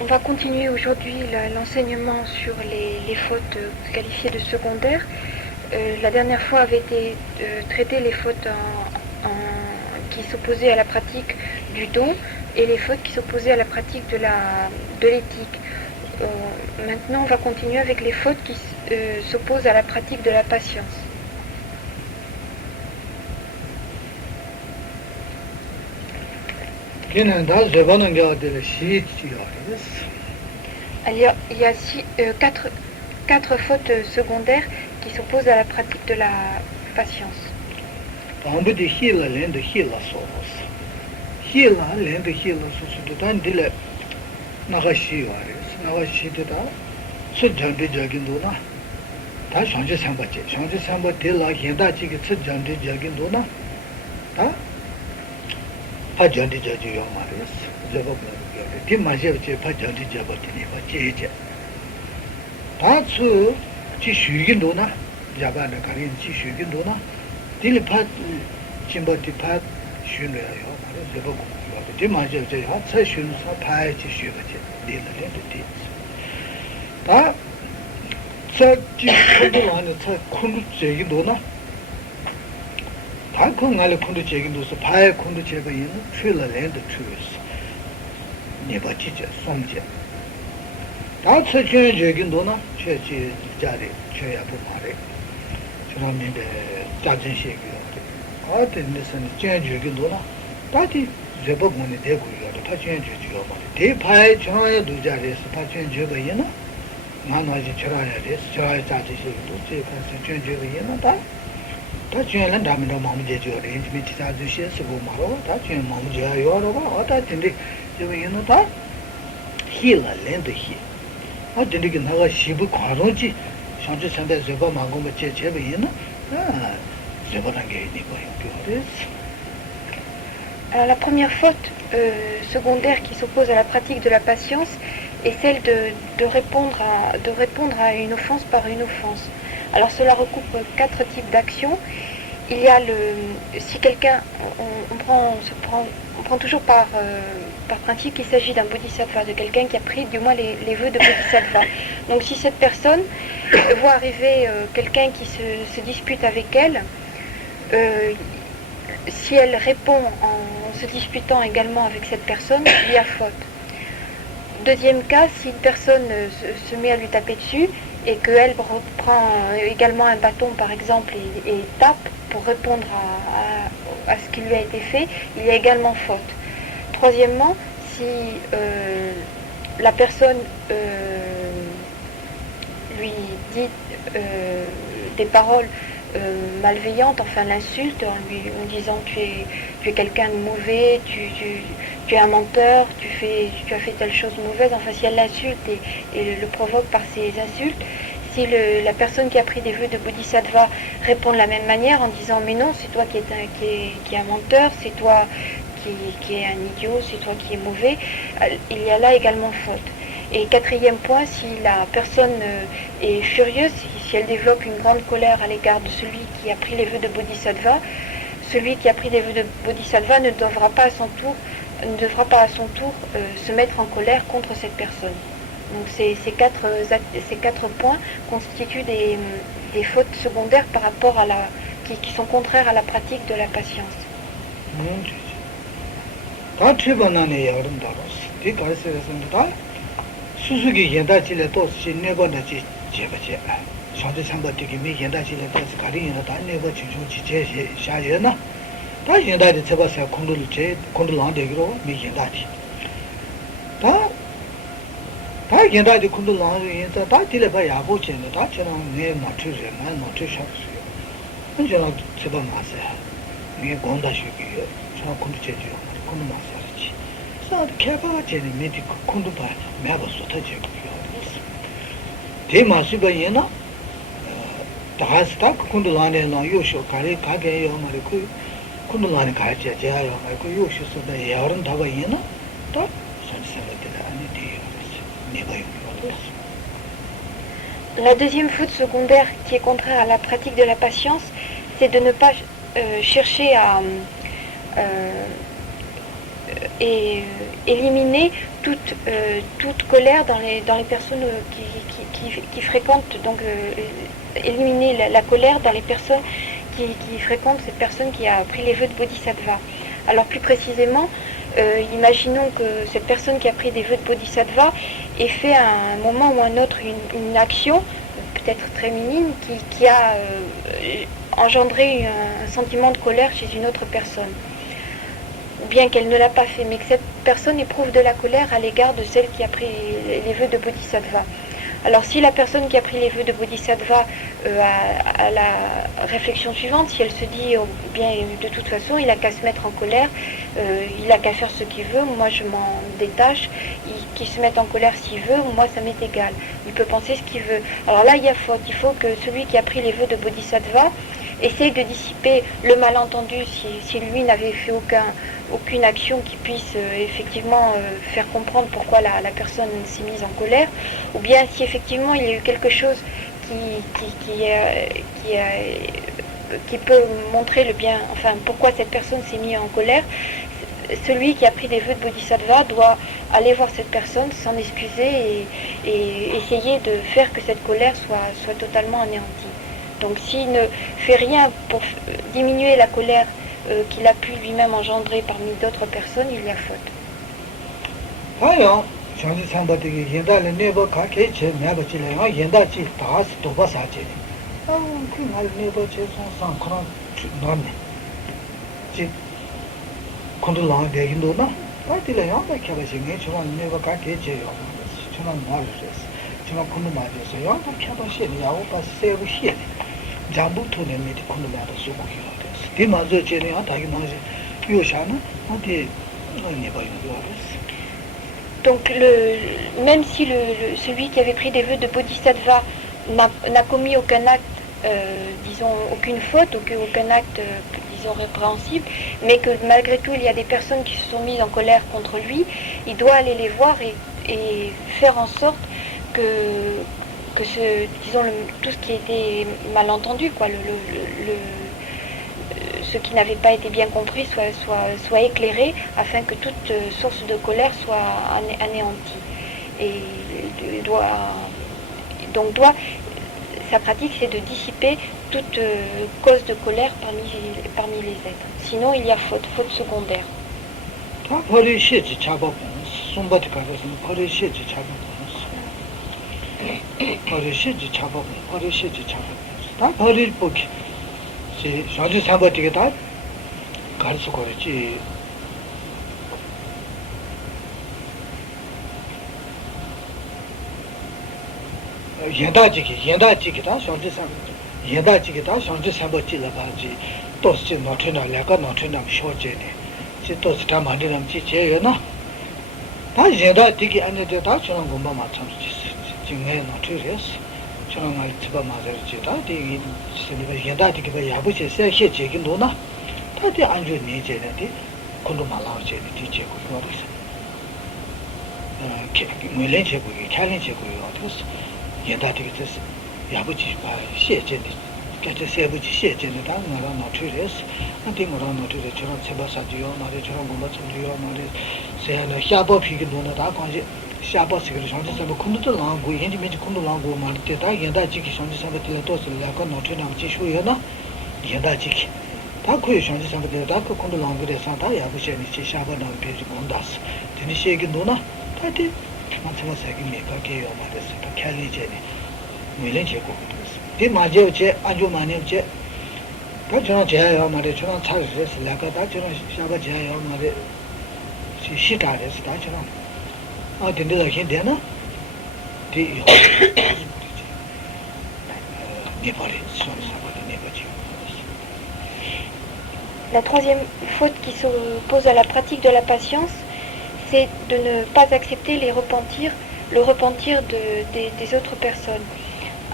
On va continuer aujourd'hui l'enseignement sur les fautes qualifiées de secondaires. La dernière fois avait été traité les fautes qui s'opposaient à la pratique du don et les fautes qui s'opposaient à la pratique de l'éthique. Maintenant, on va continuer avec les fautes qui s'opposent à la pratique de la patience. Il y a quatre fautes secondaires qui s'opposent à la pratique de la patience. 파전디 저주요 말이었어. 제가 뭐야. 디마제제 파전디 잡았더니 파제제. 다츠 지슈긴도나 자바나 가린 지슈긴도나 딜파 침버티 파 슈네요. 말이야. 제가 뭐야. 디마제제 하차 슈누사 파에 지슈가제 딜레데디. 다 저지 콘도라는 차 콘도 제긴도나 다 그날에 콘도 제긴도서 파에 콘도 제가 있는 출라랜드 출스 네바지제 som제 다 처제 제긴도나 최지 자리 최야 부 말에 저놈인데 자진시기요 아든데선 제제긴도나 다디 제법문에 대고요 다 제제지요 말에 대파에 전화에 두자리에서 다 제제가 있나 만화지 철아야 돼서 저의 자진시기도 제가 제제가 있나 다 다주연은 담으로 마음제죠. 레인지미티 다주시에서 보마로 다주연 마음제야 요로가 어다 된데 저 얘는다 힐라 랜드 히. 아 된게 나가 시부 과로지 현재 상대 저거 마음고 제제가 얘는 저거란 게 있는 거예요. Alors la première faute secondaire qui s'oppose à la pratique de la patience est celle de répondre à une offense par une offense. Alors cela recoupe 4 types d'actions. Il y a si quelqu'un, on prend toujours par principe qu'il s'agit d'un bodhisattva, de quelqu'un qui a pris du moins les vœux de bodhisattva. Donc si cette personne voit arriver quelqu'un qui se dispute avec elle, si elle répond en se disputant également avec cette personne, il y a faute. Deuxième cas, si une personne se met à lui taper dessus et qu'elle reprend également un bâton par exemple et tape pour répondre à ce qui lui a été fait, il y a également faute. Troisièmement, si la personne lui dit des paroles malveillantes, enfin l'insulte en disant tu es quelqu'un de mauvais, tu es un menteur, tu as fait telle chose mauvaise, enfin si elle l'insulte et le provoque par ses insultes, si la personne qui a pris des vœux de bodhisattva répond de la même manière en disant mais non, c'est toi qui est un menteur, c'est toi qui est un idiot, c'est toi qui es mauvais, il y a là également faute. Et quatrième point, si la personne est furieuse, si elle développe une grande colère à l'égard de celui qui a pris les vœux de bodhisattva, celui qui a pris des vœux de bodhisattva ne devra pas à son tour se mettre en colère contre cette personne. Donc ces quatre points constituent des fautes secondaires par rapport à qui sont contraires à la pratique de la patience. 수수기 연다지래 또 신내번다지 제가제 상대 상바되게 미 연다지래 또 가리는 다 내가 주주지 제시 샤여나 다 연다지 잡아서 콘돌랑 되기로 미 연다지 다 연다지 콘돌랑 연다 다 딜레바 야고체네 다 저랑 내 맞추지 만 맞추셨어요 언제나 제가 맞아요 이 건다시기 저 콘도체죠 콘도 맞아야지 개발가 제네 메디 콘도바 매버서 터지고 대마시바이나 다스타 콘도라네나 요쇼 가리 가게요 말고 콘도라네 가지 제야요 말고 요쇼서다 여름 다바이나 또 선생님들 아니디 네바요. La deuxième faute secondaire qui est contraire à la pratique de la patience, c'est de ne pas chercher et éliminer toute colère dans les personnes qui fréquentent, donc éliminer la colère dans les personnes qui fréquentent cette personne qui a pris les vœux de Bodhisattva. Alors plus précisément, imaginons que cette personne qui a pris des vœux de Bodhisattva ait fait à un moment ou un autre une action, peut-être très minime, qui a engendré un sentiment de colère chez une autre personne. Ou bien qu'elle ne l'a pas fait, mais que cette personne éprouve de la colère à l'égard de celle qui a pris les vœux de Bodhisattva. Alors si la personne qui a pris les vœux de Bodhisattva a la réflexion suivante, si elle se dit bien de toute façon il n'a qu'à se mettre en colère, il n'a qu'à faire ce qu'il veut, moi je m'en détache, qu'il se mette en colère s'il veut, moi ça m'est égal, il peut penser ce qu'il veut. Alors là il y a faute, il faut que celui qui a pris les vœux de Bodhisattva essaye de dissiper le malentendu si lui n'avait fait aucune action qui puisse effectivement faire comprendre pourquoi la personne s'est mise en colère, ou bien si effectivement il y a eu quelque chose qui peut montrer le bien, enfin pourquoi cette personne s'est mise en colère, celui qui a pris des vœux de Bodhisattva doit aller voir cette personne, s'en excuser et essayer de faire que cette colère soit totalement anéantie. Donc s'il ne fait rien pour diminuer la colère qu'il a pu lui-même engendrer parmi d'autres personnes, il y a faute. Donc même si celui qui avait pris des vœux de Bodhisattva n'a commis aucun acte, disons aucune faute, aucun acte, disons répréhensible, mais que malgré tout il y a des personnes qui se sont mises en colère contre lui, il doit aller les voir et faire en sorte que tout ce qui était malentendu, quoi, ce qui n'avait pas été bien compris soit éclairé afin que toute source de colère soit anéantie. Et sa pratique, c'est de dissiper toute cause de colère parmi les êtres. Sinon, il y a faute secondaire. La troisième faute qui s'oppose à la pratique de la patience, c'est de ne pas accepter le repentir des autres personnes.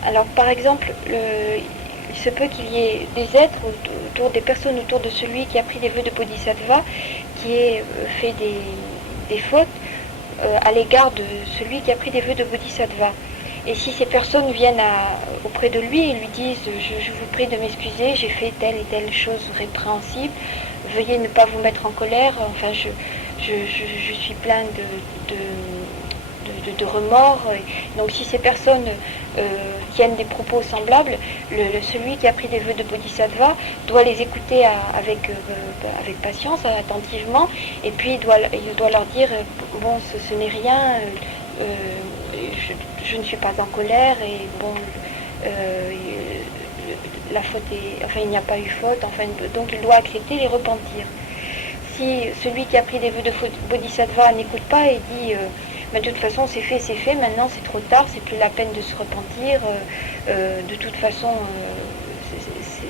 Alors par exemple, il se peut qu'il y ait des êtres des personnes autour de celui qui a pris des vœux de Bodhisattva, qui ait fait des fautes à l'égard de celui qui a pris des vœux de Bodhisattva. Et si ces personnes viennent auprès de lui et lui disent je vous prie de m'excuser, j'ai fait telle et telle chose répréhensible, veuillez ne pas vous mettre en colère, enfin je suis plein de remords. Donc si ces personnes tiennent des propos semblables, celui qui a pris des vœux de Bodhisattva doit les écouter avec patience, attentivement, et puis il doit leur dire bon, ce n'est rien, je ne suis pas en colère, et bon, la faute est, enfin il n'y a pas eu faute, enfin, donc il doit accepter et repentir. Si celui qui a pris des vœux de Bodhisattva n'écoute pas et dit mais de toute façon c'est fait, maintenant c'est trop tard, c'est plus la peine de se repentir, de toute façon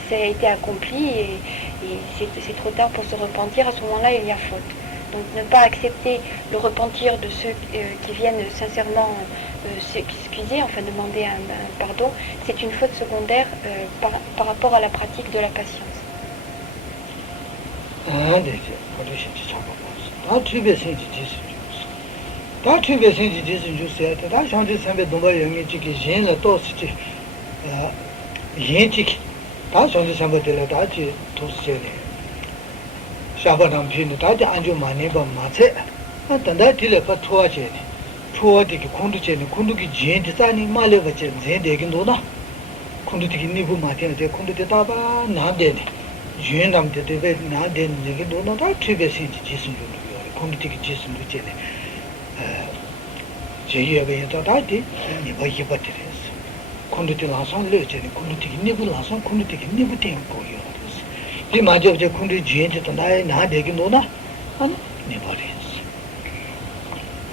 ça a été accompli et c'est trop tard pour se repentir, à ce moment-là il y a faute. Donc ne pas accepter le repentir de ceux qui viennent sincèrement s'excuser, enfin demander un pardon, c'est une faute secondaire par rapport à la pratique de la patience.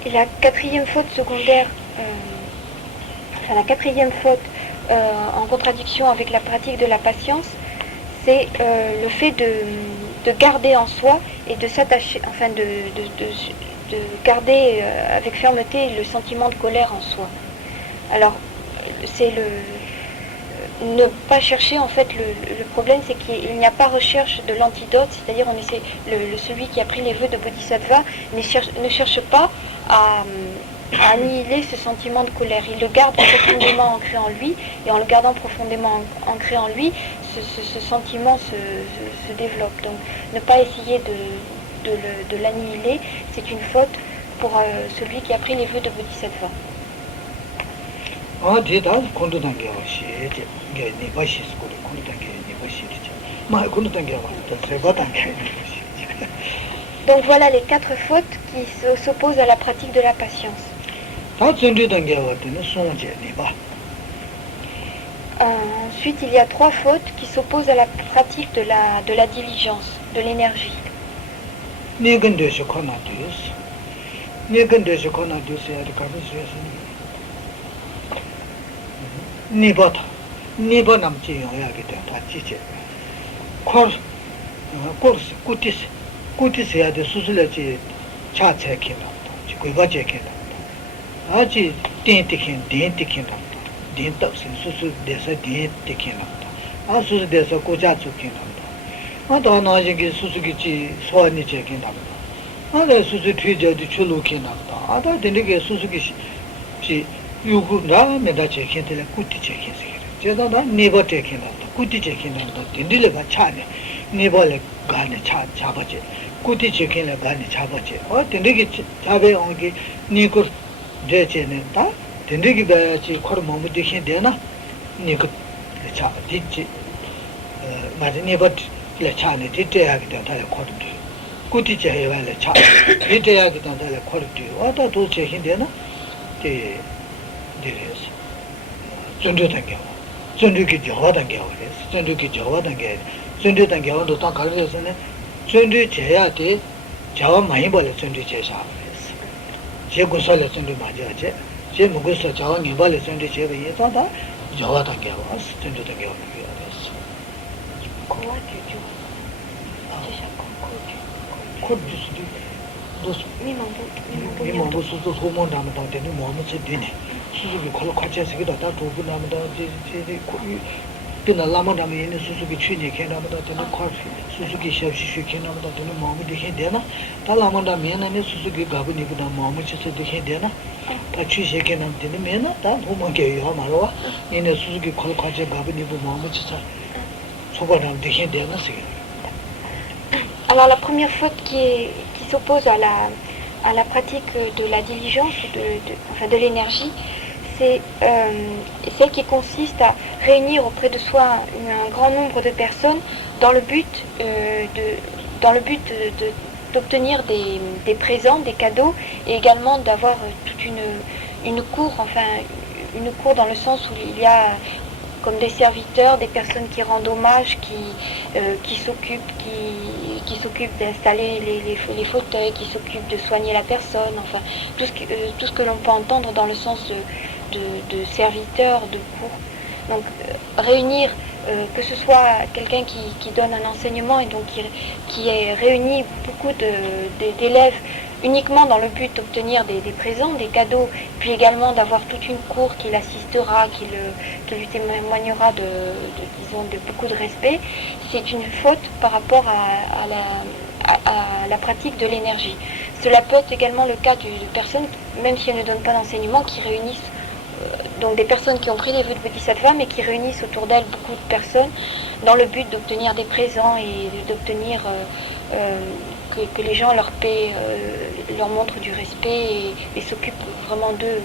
Et la quatrième faute secondaire, la quatrième faute en contradiction avec la pratique de la patience, c'est le fait de garder en soi et de s'attacher, enfin de garder avec fermeté le sentiment de colère en soi. Alors, c'est ne pas chercher, en fait, le problème, c'est qu'il n'y a pas recherche de l'antidote, c'est-à-dire celui qui a pris les vœux de Bodhisattva ne cherche pas à annihiler ce sentiment de colère. Il le garde profondément ancré en lui, et en le gardant profondément ancré en lui, ce sentiment se développe. Donc, ne pas essayer de l'annihiler, c'est une faute pour celui qui a pris les vœux de Bodhisattva. Donc voilà les 4 fautes qui s'opposent à la pratique de la patience. Ensuite, il y a 3 fautes qui s'opposent à la pratique de la diligence, de l'énergie. pina lama dama yene susuki chuni kena mada tena kwa susuki shabshishu kena mada tena mamu dikhen dena ta lama dama yene ne susuki gabu nipu da mamu chisa dikhen dena ta chushe kena tena mena ta huma kaya ya marwa yene susuki khol kwache gabu nipu mamu chisa soba dama dikhen dena sige. Alors la première faute qui s'oppose à la pratique de la diligence, enfin de l'énergie, c'est celle qui consiste à réunir auprès de soi un grand nombre de personnes dans le but d'obtenir des présents, des cadeaux, et également d'avoir toute une cour, enfin une cour dans le sens où il y a comme des serviteurs, des personnes qui rendent hommage, qui s'occupent d'installer les fauteuils, qui s'occupent de soigner la personne, enfin tout ce que l'on peut entendre dans le sens de serviteurs, de cours. Donc réunir, que ce soit quelqu'un qui donne un enseignement et donc qui ait réuni beaucoup d'élèves uniquement dans le but d'obtenir des présents, des cadeaux, puis également d'avoir toute une cour qui l'assistera, qui lui témoignera de beaucoup de respect, c'est une faute par rapport à la pratique de l'énergie. Cela peut être également le cas de personnes, même si elles ne donnent pas d'enseignement, qui réunissent donc des personnes qui ont pris les vœux de Bodhisattva, mais qui réunissent autour d'elles beaucoup de personnes dans le but d'obtenir des présents et d'obtenir que les gens leur paient, leur montrent du respect et s'occupent vraiment d'eux.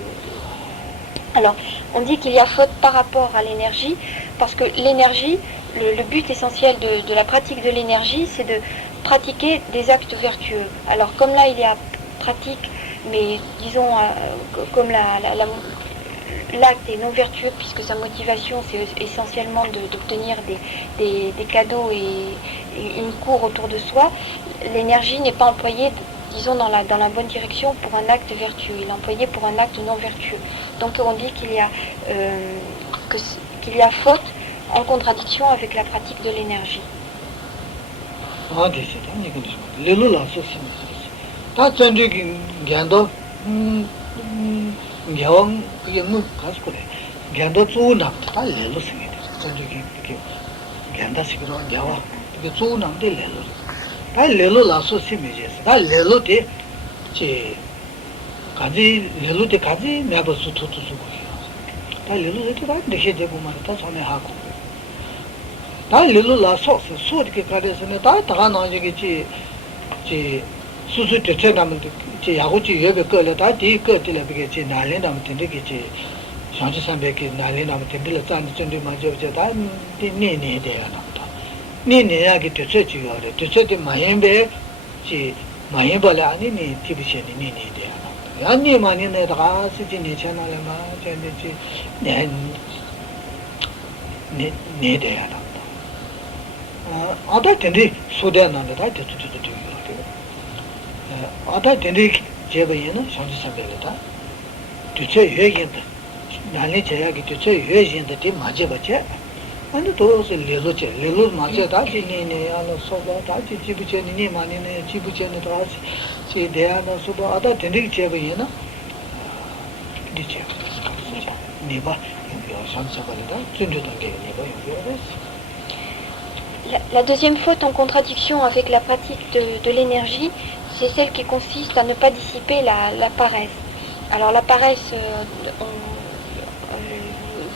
Alors, on dit qu'il y a faute par rapport à l'énergie, parce que l'énergie, le but essentiel de la pratique de l'énergie, c'est de pratiquer des actes vertueux. Alors, comme là, il y a pratique, mais disons, comme l'acte est non vertueux puisque sa motivation c'est essentiellement d'obtenir des cadeaux et une cour autour de soi, l'énergie n'est pas employée, disons, dans la bonne direction pour un acte vertueux, il est employé pour un acte non vertueux. Donc on dit qu'il y a faute en contradiction avec la pratique de l'énergie. gyawang yungu kaskule gyanda tsu nam ta lelu singe sanju ki gyanda sikiro gyawa ki tsu nam de lelu ta lelu la so sime je ta lelu de che lelu de kaji meba su tu su ta lelu de ta de je bu ma ta sone ha ko ta lelu la so de ka de sene ta na je ki 수수 대체남은 제 야구지 여기 거를 다 뒤거 들려게 제 날래남 된게 제 상지 삼백이 날래남 된들 짠 전도 맞아 다 네네 돼야 나다 네네야게 대체지요 대체데 마연배 지 마연벌 아니니 티비셔니 네네 돼야 나다 아니 많이 내다가 수진이 채널에만 전지 네 돼야 나다 아다 된데 소대나는데 다 대체도 아다 된데 제베에는 상지 삼백이다 대체 여기인데 나는 제약이 대체 여기인데 디 맞아 봤지 아니 도서 레로 맞아 다 지니네 알아 소바 다 지부체니 많이네 지부체니 다 지대하나 소바 아다 된데 제베에는 디체 네바 상사발이다 준주던 게 네바 La deuxième faute en contradiction avec la pratique de l'énergie, c'est celle qui consiste à ne pas dissiper la paresse. Alors la paresse,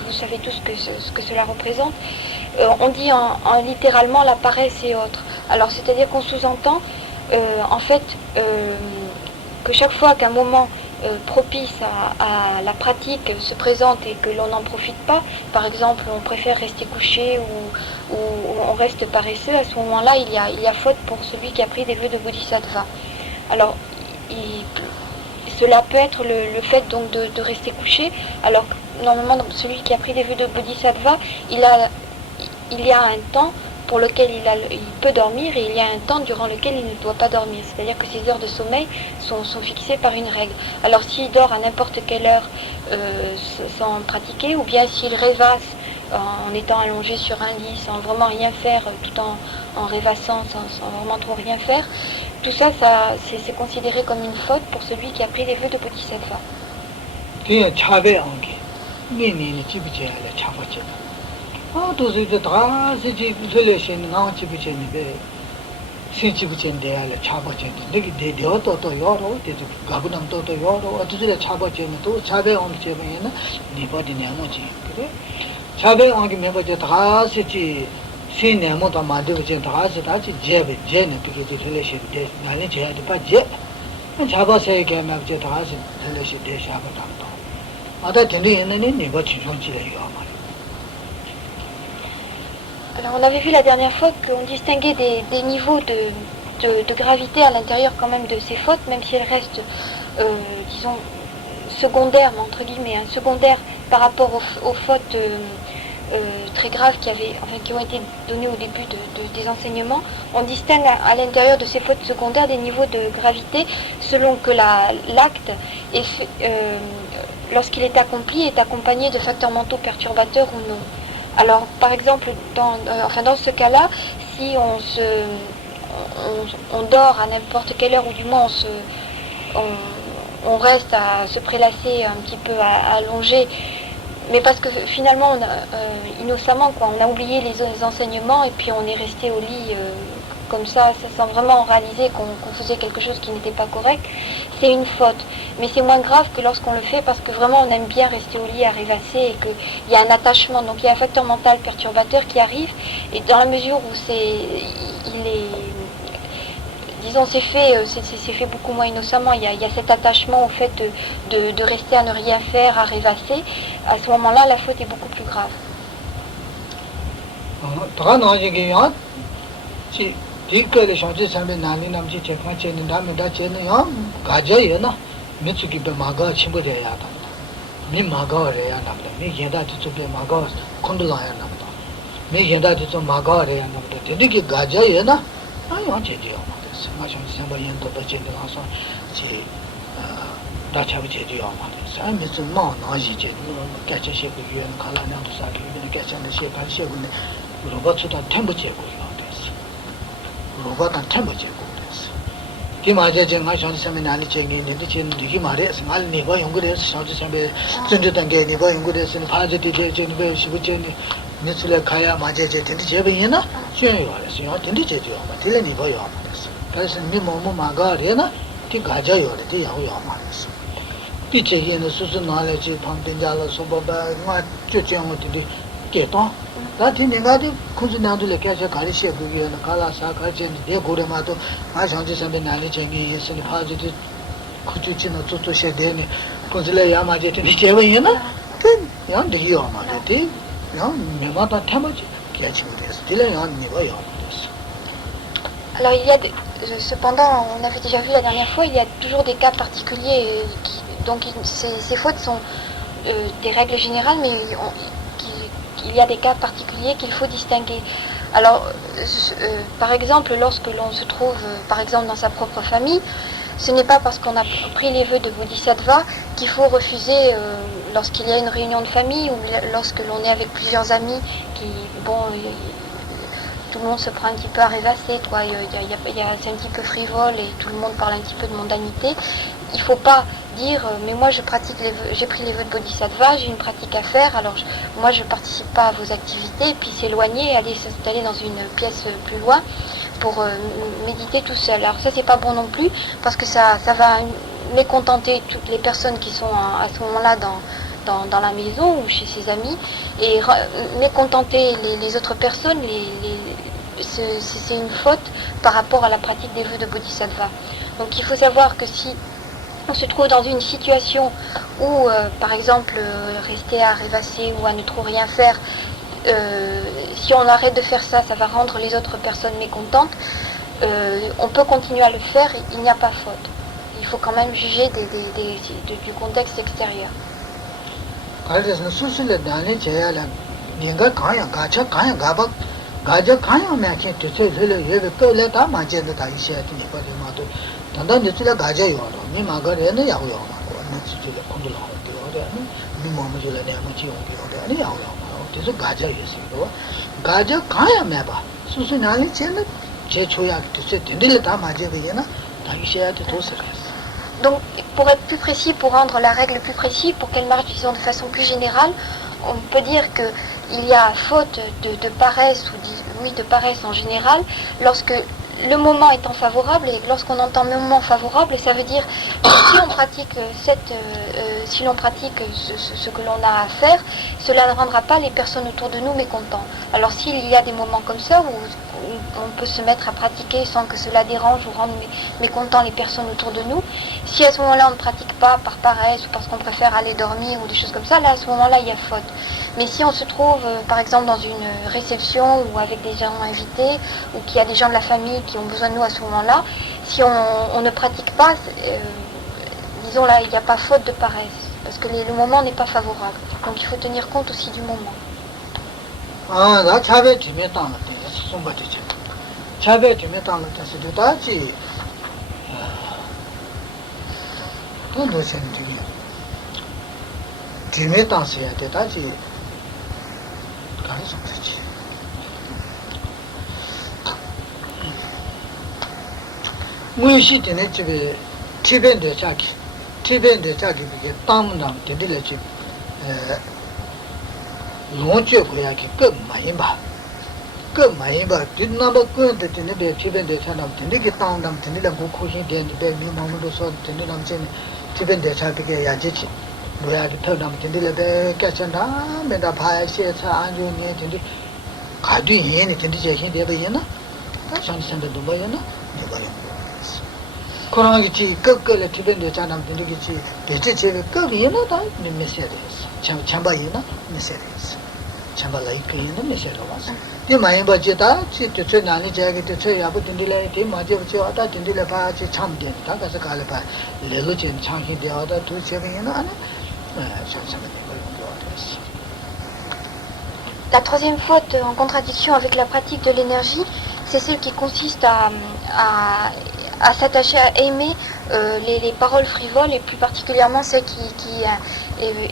vous savez tous ce que cela représente. On dit littéralement la paresse et autres. Alors c'est-à-dire qu'on sous-entend en fait que chaque fois qu'un moment propice à la pratique se présente et que l'on n'en profite pas, par exemple on préfère rester couché ou on reste paresseux, à ce moment-là il y a faute pour celui qui a pris des vœux de Bodhisattva. Alors cela peut être le fait donc de rester couché, alors normalement celui qui a pris des vœux de Bodhisattva, il y a un temps pour lequel il peut dormir et il y a un temps durant lequel il ne doit pas dormir. C'est-à-dire que ses heures de sommeil sont fixées par une règle. Alors s'il dort à n'importe quelle heure sans pratiquer, ou bien s'il rêvasse en étant allongé sur un lit sans vraiment rien faire, tout en rêvassant sans vraiment trop rien faire, tout ça, c'est considéré comme une faute pour celui qui a pris les vœux de Bodhisattva. तो से ता से जी रिलेशन ना चिप चेनी बे सिंचिप चेन दे आले छाबो चेन निकी दे दो तो योरो दे गाबुनम तो योरो अतुले छाबो चेन तो छाबे ऑन चेबे ना निबो दिने मोची 그래 छाबे ऑन के मेबो जे ता से जी sin ne mo ta ma de che ta se ta chi je be je ne pi ke relation de na le je de pa je ja ba se ke ma je ta se relation de sha ba ta to a da de ne ne ba chi chong chi le yo ma. Alors on avait vu la dernière fois qu'on distinguait des niveaux de gravité à l'intérieur quand même de ces fautes, même si elles restent, disons, secondaires, mais entre guillemets, hein, secondaires par rapport aux fautes très graves qui ont été données au début des enseignements. On distingue à l'intérieur de ces fautes secondaires des niveaux de gravité selon que l'acte, lorsqu'il est accompli, est accompagné de facteurs mentaux perturbateurs ou non. Alors, par exemple, dans ce cas-là, si on dort à n'importe quelle heure, ou du moins on reste à se prélasser un petit peu allongé, mais parce que finalement, innocemment, on a oublié les enseignements et puis on est resté au lit comme ça, sans vraiment réaliser qu'on faisait quelque chose qui n'était pas correct, c'est une faute. Mais c'est moins grave que lorsqu'on le fait parce que vraiment on aime bien rester au lit à rêvasser et qu'il y a un attachement, donc il y a un facteur mental perturbateur qui arrive, et dans la mesure où disons c'est fait beaucoup moins innocemment, il y a cet attachement au fait de rester à ne rien faire, à rêvasser, à ce moment-là la faute est beaucoup plus grave. Dikka le shangji sambe nani namji chekma cheni dame da cheni ya gaja ye na mitsuki be maga chimbo de ya ta mi maga re ya namda mi yenda tsu be maga kondula ya namda mi yenda tsu maga re ya namda tedi ki gaja ye na ayo che je ma des ma shangji sambe yendo ba cheni la so chi da cha bu che je ma des sa mi tsu ma na ji je ga che she bu yuan kala na to sa ki ne ga che ne she kan she bu ne ro ba tsu da tembo che bu 로바단 템버제 고です디마제 제가 샤지 세미나리 제게 인데 제 니기 말에 스말 네버 연구를 샤지 세미 진짜 게 네버 연구를 신 파제 디제 제네 시부제니 니슬레 가야 마제제 딘디 제베이나 쉔요래 쉔요 딘디 제죠 마 딜레 네버 요 마스 그래서 니 뭐뭐 마가레나 디 가자요래 디 야고 요 마스 디 제게는 수수 나래지 방된자로 소바바 마 쮸쮸고 디 게도 다티 내가디 쿠즈나들에 캐셔 가리시에 부기는 갈라사 가진 내 고래마도 마상지 선배 나리 제기 예스니 하지디 쿠주치는 쪼쪼셔 되네 고질레 야마제 니 제베이나 양 되기요 마데 양 메마다 타마지 개치고레스 딜레 양 니고요. Alors il y a cependant, on avait déjà vu la dernière fois, il y a toujours des cas particuliers donc ces fautes sont des règles générales, mais il y a des cas particuliers qu'il faut distinguer. Alors, par exemple, lorsque l'on se trouve, par exemple, dans sa propre famille, ce n'est pas parce qu'on a pris les vœux de Bodhisattva qu'il faut refuser lorsqu'il y a une réunion de famille ou lorsque l'on est avec plusieurs amis qui, tout le monde se prend un petit peu à rêvasser, c'est un petit peu frivole et tout le monde parle un petit peu de mondanité. Il ne faut pas dire mais moi j'ai pris les vœux de Bodhisattva, j'ai une pratique à faire, alors moi je ne participe pas à vos activités, et puis s'éloigner, aller s'installer dans une pièce plus loin pour méditer tout seul. Alors ça c'est pas bon non plus parce que ça va mécontenter toutes les personnes qui sont à ce moment-là dans la maison ou chez ses amis, et mécontenter les autres personnes, c'est une faute par rapport à la pratique des vœux de Bodhisattva. Donc il faut savoir que si on se trouve dans une situation où, par exemple, rester à rêvasser ou à ne trop rien faire, si on arrête de faire ça, ça va rendre les autres personnes mécontentes. On peut continuer à le faire, il n'y a pas faute. Il faut quand même juger du contexte extérieur. 단단 니츠라 가자요. 니 마가레는 야고요. 니츠라 콘돌라 되어야 니 몸을 내야지 오게 아니 야고요. 그래서 가자 있어요. 가자 가야 매봐. 수수나리 쟤는 제 초야 뜻에 된들 다 맞아야나. 다시야 돼 도서가. Donc pour être plus précis, pour rendre la règle plus précise, pour qu'elle marche disons de façon plus générale, on peut dire que il y a faute de paresse, de paresse en général, lorsque le moment étant favorable, et lorsqu'on entend le moment favorable, ça veut dire que si on pratique ce que l'on a à faire, cela ne rendra pas les personnes autour de nous mécontents. Alors s'il y a des moments comme ça où on peut se mettre à pratiquer sans que cela dérange ou rende mécontents les personnes autour de nous, si à ce moment-là on ne pratique pas par paresse ou parce qu'on préfère aller dormir ou des choses comme ça, là à ce moment-là il y a faute. Mais si on se trouve par exemple dans une réception ou avec des gens invités ou qu'il y a des gens de la famille qui ont besoin de nous à ce moment-là, si on ne pratique pas, disons là il n'y a pas faute de paresse parce que le moment n'est pas favorable. Donc il faut tenir compte aussi du moment. 나 차베 팀에 땅을 때 송바지지. 차베 팀에 땅을 때서 다지. 돈도 생기게. 팀에 땅서야 돼 다지. 가서 그렇지. 무시 되네 집에 티벤데 자기. 티벤데 자기 이게 땅만 되들래 집. 용주 고야기 끝 많이 봐. 끝 많이 봐. 뒷나버 끝에 되네 배 티벤데 사람 되게 땅담 되네 고코신 되는데 배 미망도 서 되네 남진 티벤데 자비게 야지치. 뭐야기 터담 되네 배 깨천다 맨다 봐야시차 안중에 되네 가뒤 얘네 되네 제신 되버이나. 상선도 뭐이나. 내버려. 코로나기 끝끝에 티벤데 사람 되게지. 대체제 끝이나 다 메시아데스. 참바이나 메시아데스. 참발라이크이나 메시아로와서. 이 많이 봐지다 지저 나니 제가 저 야부 딘딜에 이 맞아 저다 딘딜에 봐지 참된 다 가서 갈래 봐. 레로진 창신 되어다 두 제베이나 아니. La troisième faute en contradiction avec la pratique de l'énergie, c'est celle qui consiste à s'attacher à aimer les paroles frivoles et plus particulièrement celles qui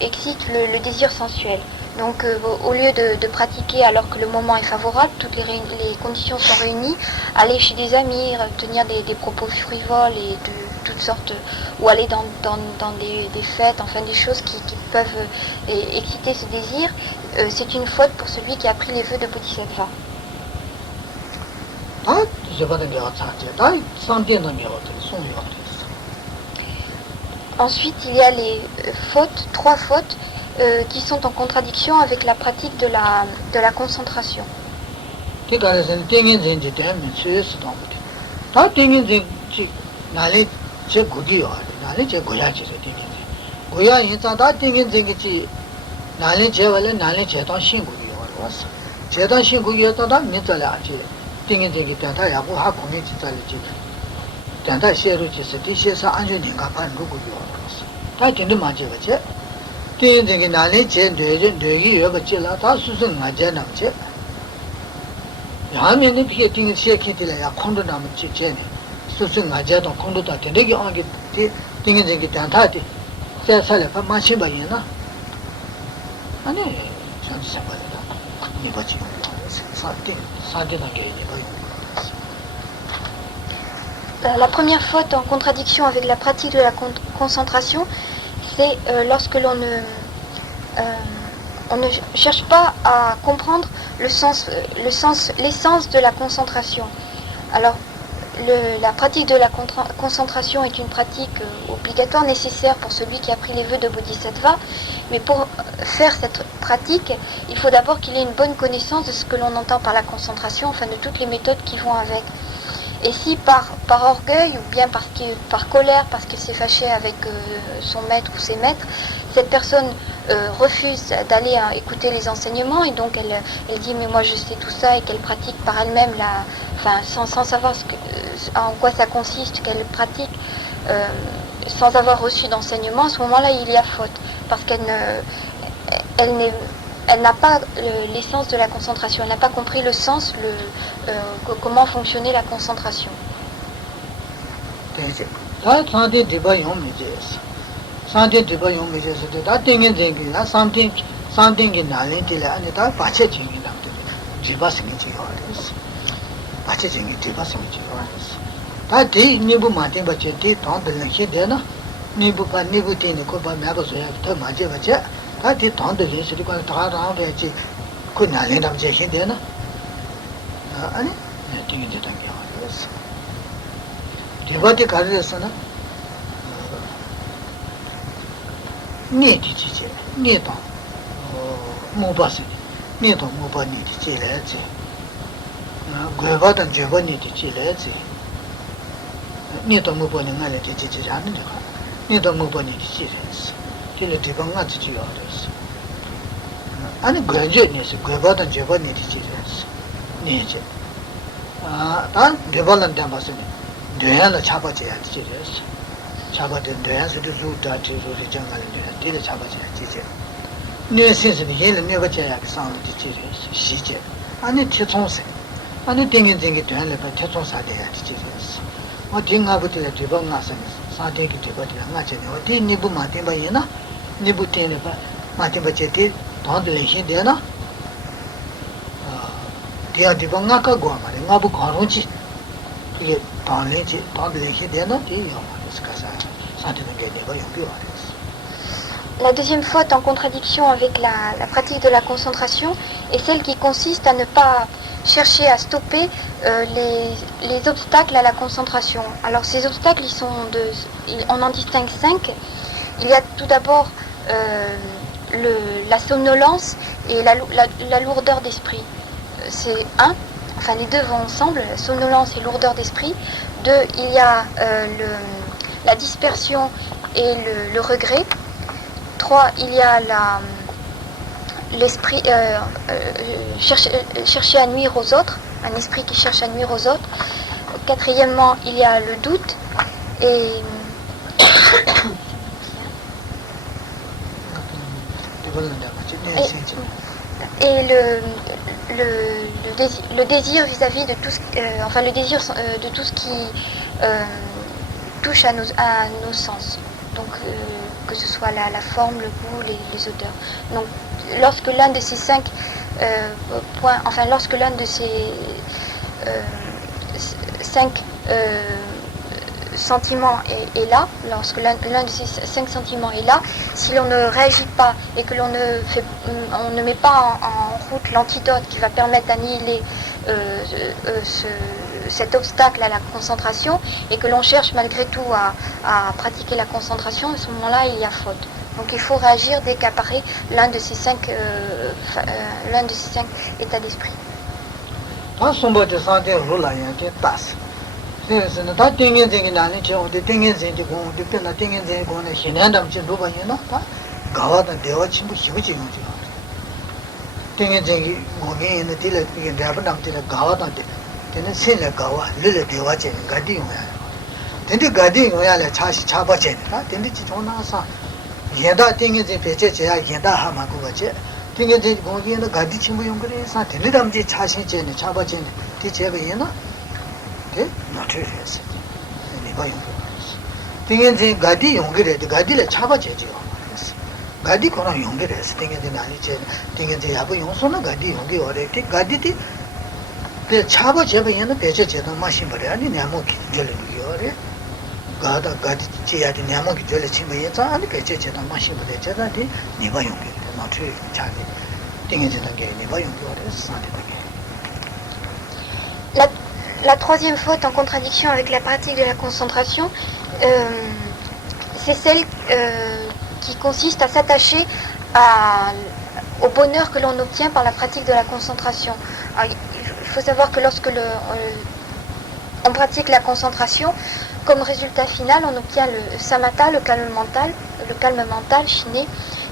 excitent le désir sensuel. Donc au lieu de pratiquer alors que le moment est favorable, toutes les conditions sont réunies, aller chez des amis, tenir des propos frivoles et de toutes sortes, ou aller dans des fêtes, enfin des choses qui peuvent exciter ce désir, c'est une faute pour celui qui a pris les vœux de Bodhisattva. Ensuite, il y a les trois fautes qui sont en contradiction avec la pratique de la concentration. La première faute en contradiction avec la pratique de la concentration, c'est lorsque l'on ne cherche pas à comprendre l'essence de la concentration. Alors, la pratique de la concentration est une pratique obligatoire, nécessaire pour celui qui a pris les vœux de Bodhisattva, mais pour faire cette pratique, il faut d'abord qu'il ait une bonne connaissance de ce que l'on entend par la concentration, enfin de toutes les méthodes qui vont avec. Et si par orgueil ou bien par colère, parce qu'il s'est fâché avec son maître ou ses maîtres, cette personne refuse d'aller écouter les enseignements et donc elle dit mais moi je sais tout ça et qu'elle pratique par elle-même, sans savoir en quoi ça consiste, qu'elle pratique sans avoir reçu d'enseignement, à ce moment-là il y a faute parce qu'elle n'a pas l'essence de la concentration, elle n'a pas compris le sens, comment fonctionnait la concentration. 그 날린다면 제 힘되나? 아니, 되게 되던 게 아니었어. 디바디 가르에서는 니디지지, 니도 못 봤어. 니도 못 봤니 지래지. 괴바던 저번이 지래지. 니도 못 보는 날에 지지지 않는 거. 니도 못 보니 지래지. 길에 디방아 지지가 그랬어. 아니 그래저니스 괴바던 저번이 지래지. 니지. 난 괴바는 데 봤으니 뇌는 잡아줘야 지래지. 잡아든 뇌에서도 루다지 루리 정말로 뇌에 잡아줘야 지지. 뇌 신선이 얘는 내가 제야 상도 지지지. 시제. 아니 태통세. 아니 땡땡이 되는 거 태통사돼야 지지지. 어딘가부터 뒤방아서 사대기 되거든. 맞잖아. 어디 니부 마템바이나? 니부 때는 봐. 마템바제티 돈들 힘되나? dia di banga ka go ma nga bu ko ro ji ye ta le ji ta le hi de na ti yo ma ska sa sa de ne de ba yo pi wa. La deuxième faute en contradiction avec la pratique de la concentration est celle qui consiste à ne pas chercher à stopper les obstacles à la concentration. Alors ces obstacles, on en distingue 5. Il y a tout d'abord la somnolence et la lourdeur d'esprit. C'est enfin les deux vont ensemble, somnolence et lourdeur d'esprit. 2, il y a la dispersion et le regret. 3, il y a l'esprit chercher à nuire aux autres, un esprit qui cherche à nuire aux autres. 4e, il y a le doute et le désir vis-à-vis de tout ce, le désir de tout ce qui touche à nos sens. Donc que ce soit la forme, le goût, les odeurs. Donc lorsque l'un de ces 5 points, lorsque l'un de ces 5 sentiments est là, lorsque l'un de ces 5 sentiments est là, si l'on ne réagit pas et que on ne met pas en route l'antidote qui va permettre d'annihiler cet obstacle à la concentration et que l'on cherche malgré tout à pratiquer la concentration, à ce moment-là, il y a faute. Donc il faut réagir dès qu'apparaît l'un de ces 5 états d'esprit. tene senle gawa lele dewa chen gadi yong ya tende gadi yong ya le chashi chaba chen ta tende chi chona sa yenda tenge je peche che ya yenda ha ma ko che tenge je go yenda gadi chimbu yong gre sa tende dam je chashi chen chaba chen ti che be yena te na tre res ni ba yong tenge je gadi yong gre de gadi le chaba che je gadi ko na yong gre res tenge je na ni che tenge je ya bo yong so na gadi yong ge ore ti gadi ti 차바 제베는 배제제도 마신 버려 아니 냐모기 절리요래 가다 가디 제야디 냐모기 절리 친구에 자 아니 배제제도 마신 버려 제다디 네가 용기 나트 차니 띵해지는 게 네가 용기를 산다게. La troisième faute en contradiction avec la pratique de la concentration, c'est celle qui consiste à s'attacher au bonheur que l'on obtient par la pratique de la concentration. Alors, il faut savoir que lorsque on pratique la concentration, comme résultat final, on obtient le samatha, le calme mental, shiné,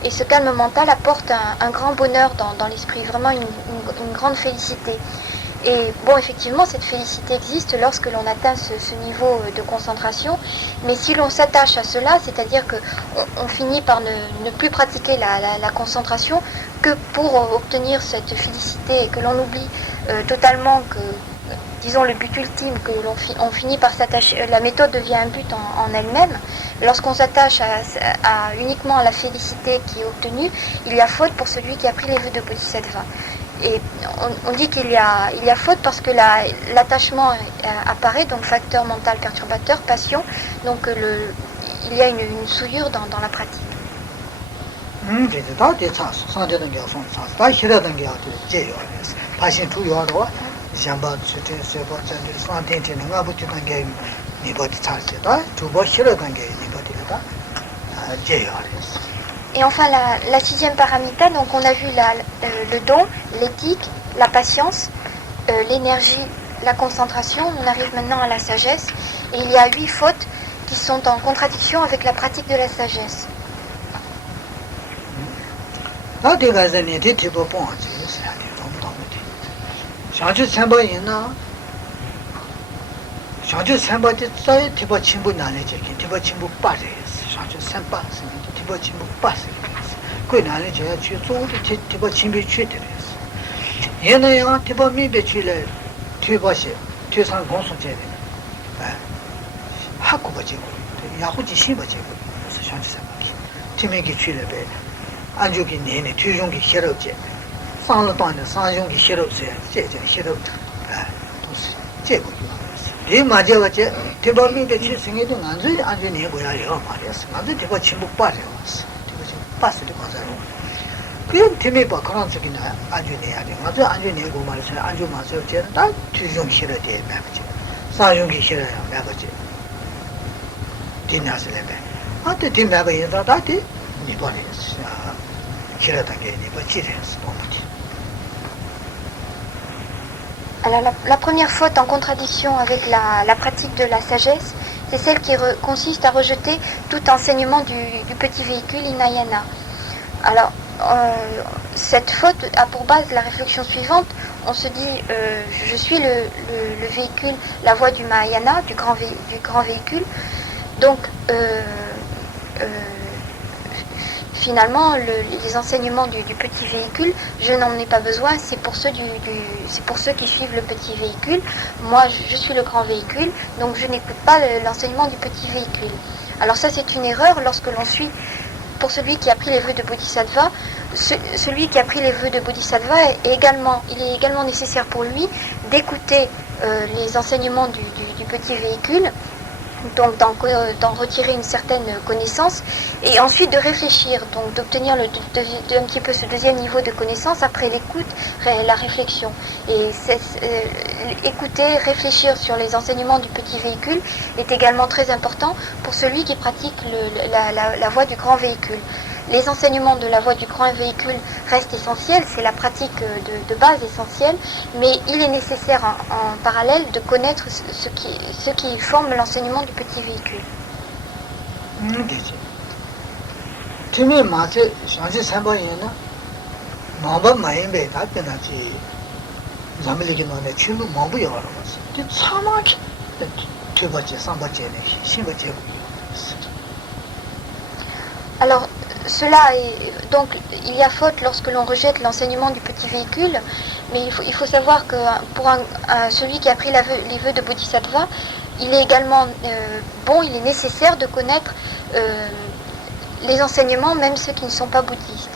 et ce calme mental apporte un grand bonheur dans l'esprit, vraiment une grande félicité. Et bon, effectivement, cette félicité existe lorsque l'on atteint ce niveau de concentration, mais si l'on s'attache à cela, c'est-à-dire qu'on finit par ne plus pratiquer la concentration que pour obtenir cette félicité et que l'on oublie totalement que, disons, le but ultime, que on finit par s'attacher, la méthode devient un but en elle-même. Lorsqu'on s'attache uniquement à la félicité qui est obtenue, il y a faute pour celui qui a pris les vœux de Bodhisattva. Et on dit qu'il y a faute parce que l'attachement apparaît, donc facteur mental perturbateur, passion, donc il y a une souillure dans la pratique. 다 대차 상대는 게 손 차스 다 히라는 게 아주 제요 파신 투요로 잠바 주제 세버 전에 상대는 가 붙는 게 니버디 차스다 두버 히라는 게 니버디다 제요 Et enfin, la sixième paramita, donc on a vu le don, l'éthique, la patience, l'énergie, la concentration. On arrive maintenant à la sagesse. Et il y a 8 fautes qui sont en contradiction avec la pratique de la sagesse. 안주기 내내 최종기 싫어지 상로단의 상종기 싫어지 제제 싫어 제고 이 맞아가지 대범이데 지승에도 안주 내고야요 말이었어 안주 대범 침묵 빠져요 빠스리 맞아요 그 팀이 봐 그런 적이나 안주 내야 돼 맞아 안주 내고 말이죠 안주 맞아요 제는 다 최종 싫어지 말이지 상종기 싫어요 말이지 디나스레베 아때 디나가 인자다티 니버리스 Alors la première faute en contradiction avec la pratique de la sagesse, c'est celle qui consiste à rejeter tout enseignement du petit véhicule Hinayana. Alors cette faute a pour base la réflexion suivante. On se dit, je suis le véhicule, la voie du Mahayana, du grand véhicule. Donc finalement, les enseignements du petit véhicule, je n'en ai pas besoin, c'est pour ceux qui suivent le petit véhicule. Moi, je suis le grand véhicule, donc je n'écoute pas l'enseignement du petit véhicule. Alors ça, c'est une erreur lorsque l'on suit, pour celui qui a pris les vœux de Bodhisattva, celui qui a pris les vœux de Bodhisattva, il est également nécessaire pour lui d'écouter les enseignements du petit véhicule, donc d'en retirer une certaine connaissance et ensuite de réfléchir, donc d'obtenir un petit peu ce deuxième niveau de connaissance après l'écoute, la réflexion. Et écouter, réfléchir sur les enseignements du petit véhicule est également très important pour celui qui pratique la voie du grand véhicule. Les enseignements de la voie du grand véhicule restent essentiels, c'est la pratique de base essentielle, mais il est nécessaire en parallèle de connaître ce qui forme l'enseignement du petit véhicule. Alors, donc il y a faute lorsque l'on rejette l'enseignement du petit véhicule, mais il faut savoir que pour celui qui a pris les vœux de Bodhisattva, il est également il est nécessaire de connaître les enseignements, même ceux qui ne sont pas bouddhistes,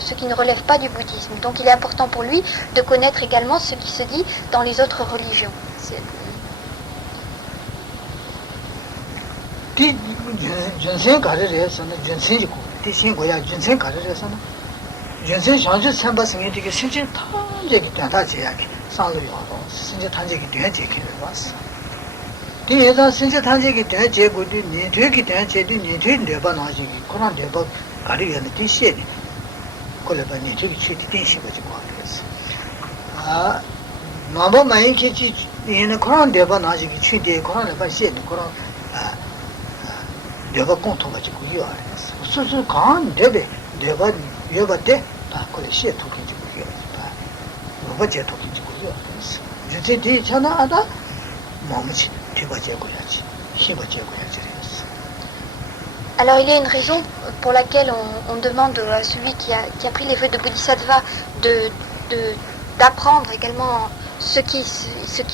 ceux qui ne relèvent pas du bouddhisme. Donc il est important pour lui de connaître également ce qui se dit dans les autres religions. Alors il y a une raison pour laquelle on demande à celui qui a pris les vœux de Bodhisattva d'apprendre également ce qui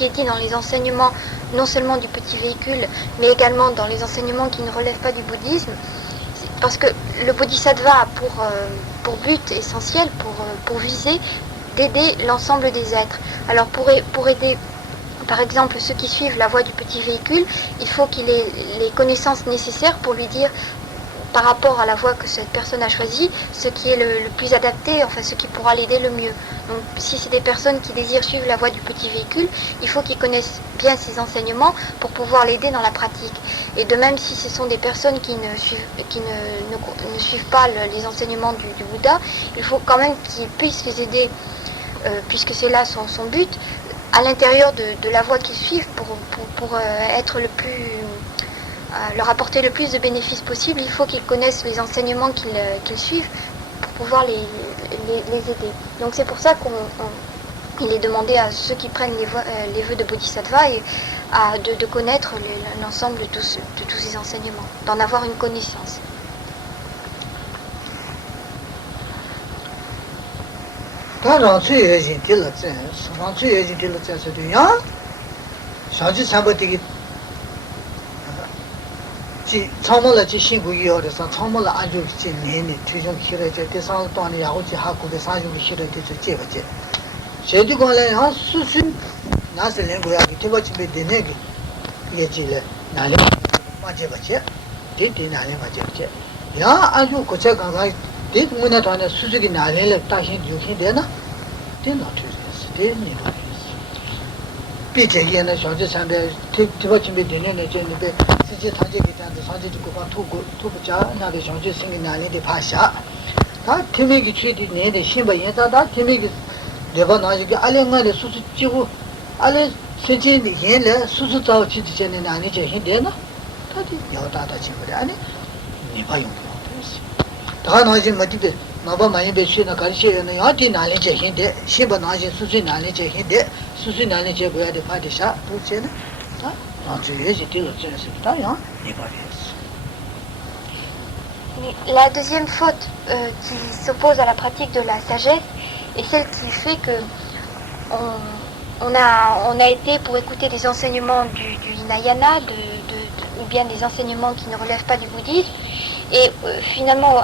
est dit dans les enseignements, non seulement du petit véhicule, mais également dans les enseignements qui ne relèvent pas du bouddhisme, parce que le Bodhisattva a pour but essentiel, pour viser d'aider l'ensemble des êtres. Alors pour aider par exemple ceux qui suivent la voie du petit véhicule, il faut qu'il ait les connaissances nécessaires pour lui dire par rapport à la voie que cette personne a choisie, ce qui est le plus adapté, enfin ce qui pourra l'aider le mieux. Donc si c'est des personnes qui désirent suivre la voie du petit véhicule, il faut qu'ils connaissent bien ces enseignements pour pouvoir l'aider dans la pratique. Et de même, si ce sont des personnes qui ne suivent pas les enseignements du Bouddha, il faut quand même qu'ils puissent les aider, puisque c'est là son but, à l'intérieur de la voie qu'ils suivent pour être le plus... leur apporter le plus de bénéfices possible. Il faut qu'ils connaissent les enseignements qu'ils suivent pour pouvoir les aider. Donc c'est pour ça qu'il est demandé à ceux qui prennent les vœux de Bodhisattva de connaître l'ensemble de tous ces enseignements, d'en avoir une connaissance. 지 참모라 지 신구이어서 참모라 아주 지 내내 최종 길어져 대상 또한 야고지 하고의 사주기 싫어져 제버제 제주관에 한 수수 나서 랭고야기 대버집에 되네기 예지래 나래 맞제버제 데데 나래 맞제버제 야 아주 고체 강가 데 문에 전에 수수기 나래를 다시 유신 되나 되나 되지 되니 비제에는 현재 상대 대버집에 되네 제는데 지 단계기 단도 산지고 투부자 나의 현재 생긴 나는데 파샤 다 팀에게 취디 내내 신바 연사다 팀에게 내가 나지게 알랭아래 수수 지고 알레 세진이 얘네 수수 자고 지지 전에 아니지 힘되나 다디 여다다 지그래 아니 니가 용도 다 나지 뭐디데 나바 많이 배시나 가르치는 야디 나리지 힘데 신바 나지 수수 나리지 힘데 수수 나리지 뭐야 돼 파디샤 도체는 La deuxième faute qui s'oppose à la pratique de la sagesse est celle qui fait que on a été pour écouter des enseignements du Hinayana ou bien des enseignements qui ne relèvent pas du bouddhisme et finalement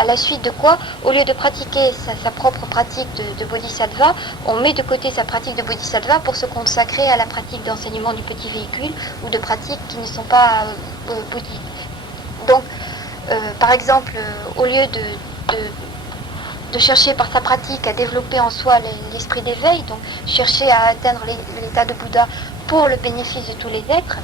à la suite de quoi, au lieu de pratiquer sa propre pratique de bodhisattva, on met de côté sa pratique de bodhisattva pour se consacrer à la pratique d'enseignement du petit véhicule ou de pratiques qui ne sont pas bouddhistes. Donc, par exemple, au lieu de chercher par sa pratique à développer en soi l'esprit d'éveil, donc chercher à atteindre l'état de Bouddha pour le bénéfice de tous les êtres,